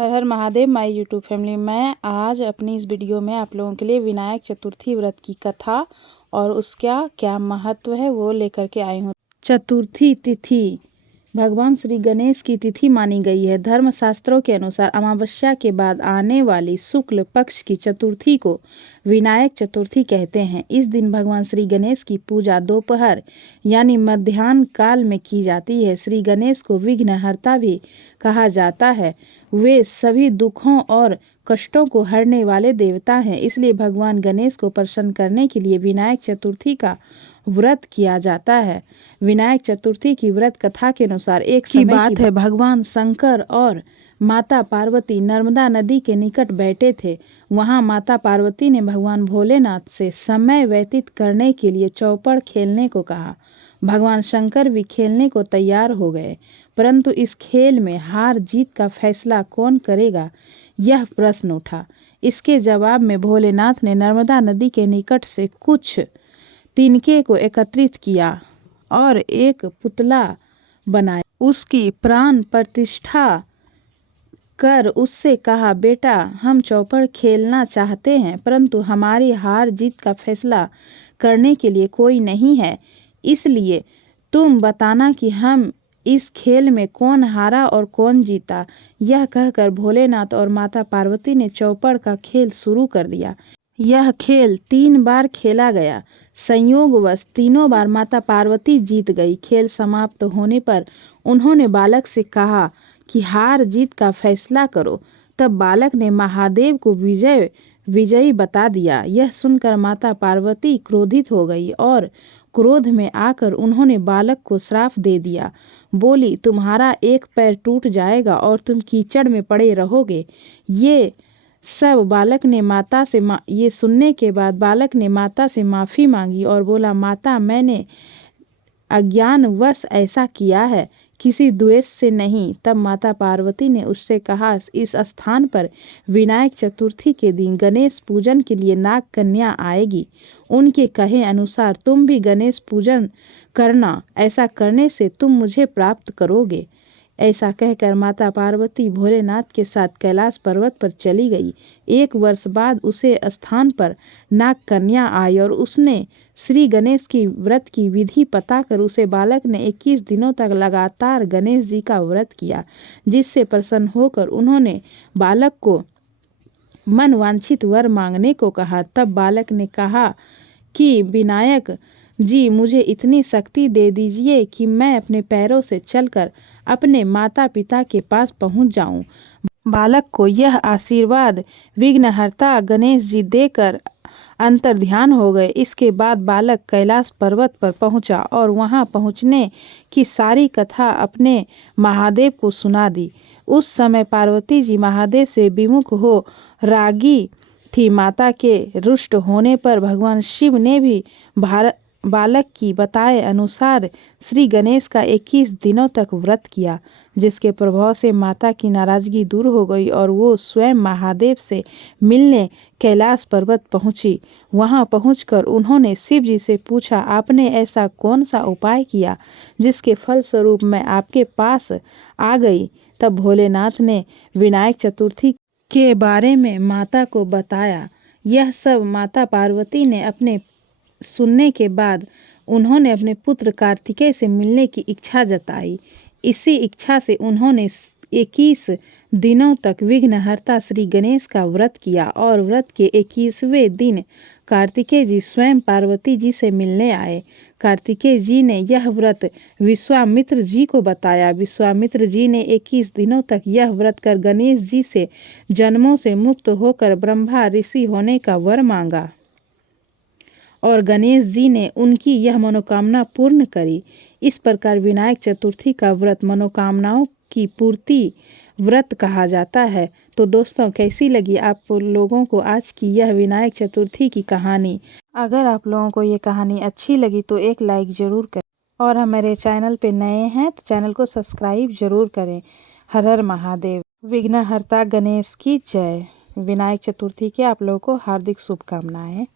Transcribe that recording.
Her her Mahadev my YouTube family. मैं आज अपनी इस वीडियो में आप लोगों के लिए विनायक चतुर्थी व्रत की कथा और उसका क्या महत्व है वो लेकर के आई हूँ। चतुर्थी तिथि भगवान श्री गणेश की तिथि मानी गई है। धर्मशास्त्रों के अनुसार अमावस्या के बाद आने वाली शुक्ल पक्ष की चतुर्थी को विनायक चतुर्थी कहते हैं। इस दिन भगवान श्री गणेश की पूजा दोपहर यानी मध्याह्न काल में की जाती है। श्री गणेश को विघ्नहर्ता भी कहा जाता है। वे सभी दुखों और कष्टों को हरने वाले देवता हैं, इसलिए भगवान गणेश को प्रसन्न करने के लिए विनायक चतुर्थी का व्रत किया जाता है। विनायक चतुर्थी की व्रत कथा के अनुसार एक समय की बात है, भगवान शंकर और माता पार्वती नर्मदा नदी के निकट बैठे थे। वहां माता पार्वती ने भगवान भोलेनाथ से समय व्यतीत करने के लिए चौपड़ खेलने को कहा। भगवान शंकर भी खेलने को तैयार हो गए, परंतु इस खेल में हार जीत का फैसला कौन करेगा, यह प्रश्न उठा। इसके जवाब में भोलेनाथ ने नर्मदा नदी के निकट से कुछ तिनके को एकत्रित किया और एक पुतला बनाया। उसकी प्राण प्रतिष्ठा कर उससे कहा, बेटा, हम चौपड़ खेलना चाहते हैं, परंतु हमारी हार जीत का फैसला करने के लिए कोई नहीं है, इसलिए तुम बताना कि हम इस खेल में कौन हारा और कौन जीता। यह कहकर भोलेनाथ और माता पार्वती ने चौपड़ का खेल शुरू कर दिया। यह खेल 3 बार खेला गया। संयोगवश तीनों बार माता पार्वती जीत गई। खेल समाप्त होने पर उन्होंने बालक से कहा कि हार जीत का फैसला करो। तब बालक ने महादेव को विजयी बता दिया। यह सुनकर माता पार्वती क्रोधित हो गई और क्रोध में आकर उन्होंने बालक को श्राप दे दिया। बोली, तुम्हारा एक पैर टूट जाएगा और तुम कीचड़ में पड़े रहोगे। ये सुनने के बाद बालक ने माता से माफ़ी मांगी और बोला, माता, मैंने अज्ञानवश ऐसा किया है, किसी द्वेष से नहीं। तब माता पार्वती ने उससे कहा, इस स्थान पर विनायक चतुर्थी के दिन गणेश पूजन के लिए नाग कन्या आएगी। उनके कहे अनुसार तुम भी गणेश पूजन करना, ऐसा करने से तुम मुझे प्राप्त करोगे। ऐसा कहकर माता पार्वती भोलेनाथ के साथ कैलाश पर्वत पर चली गई। 1 वर्ष बाद उसे स्थान पर नाग कन्या आई और उसने श्री गणेश की व्रत की विधि बताकर उसे बालक ने 21 दिनों तक लगातार गणेश जी का व्रत किया, जिससे प्रसन्न होकर उन्होंने बालक को मन वांछित वर मांगने को कहा। तब बालक ने कहा कि विनायक जी, मुझे इतनी शक्ति दे दीजिए कि मैं अपने पैरों से चलकर अपने माता पिता के पास पहुंच जाऊं। बालक को यह आशीर्वाद विघ्नहर्ता गणेश जी देकर अंतर्ध्यान हो गए। इसके बाद बालक कैलाश पर्वत पर पहुंचा और वहां पहुंचने की सारी कथा अपने महादेव को सुना दी। उस समय पार्वती जी महादेव से विमुख हो रागी थी। माता के रुष्ट होने पर भगवान शिव ने भी बालक की बताए अनुसार श्री गणेश का 21 दिनों तक व्रत किया, जिसके प्रभाव से माता की नाराजगी दूर हो गई और वो स्वयं महादेव से मिलने कैलाश पर्वत पहुंची। वहां पहुंचकर उन्होंने शिव जी से पूछा, आपने ऐसा कौन सा उपाय किया जिसके फलस्वरूप मैं आपके पास आ गई। तब भोलेनाथ ने विनायक चतुर्थी के बारे में माता को बताया। यह सब माता पार्वती ने अपने सुनने के बाद उन्होंने अपने पुत्र कार्तिकेय से मिलने की इच्छा जताई। इसी इच्छा से उन्होंने 21 दिनों तक विघ्नहर्ता श्री गणेश का व्रत किया और व्रत के 21वें दिन कार्तिकेय जी स्वयं पार्वती जी से मिलने आए। कार्तिकेय जी ने यह व्रत विश्वामित्र जी को बताया। विश्वामित्र जी ने 21 दिनों तक यह व्रत कर गणेश जी से जन्मों से मुक्त होकर ब्रह्मा ऋषि होने का वर मांगा और गणेश जी ने उनकी यह मनोकामना पूर्ण करी। इस प्रकार विनायक चतुर्थी का व्रत मनोकामनाओं की पूर्ति व्रत कहा जाता है। तो दोस्तों, कैसी लगी आप लोगों को आज की यह विनायक चतुर्थी की कहानी? अगर आप लोगों को ये कहानी अच्छी लगी तो एक लाइक ज़रूर करें और हमारे चैनल पे नए हैं तो चैनल को सब्सक्राइब ज़रूर करें। हर हर महादेव। विघ्नहर्ता गणेश की जय। विनायक चतुर्थी के आप लोगों को हार्दिक शुभकामनाएं।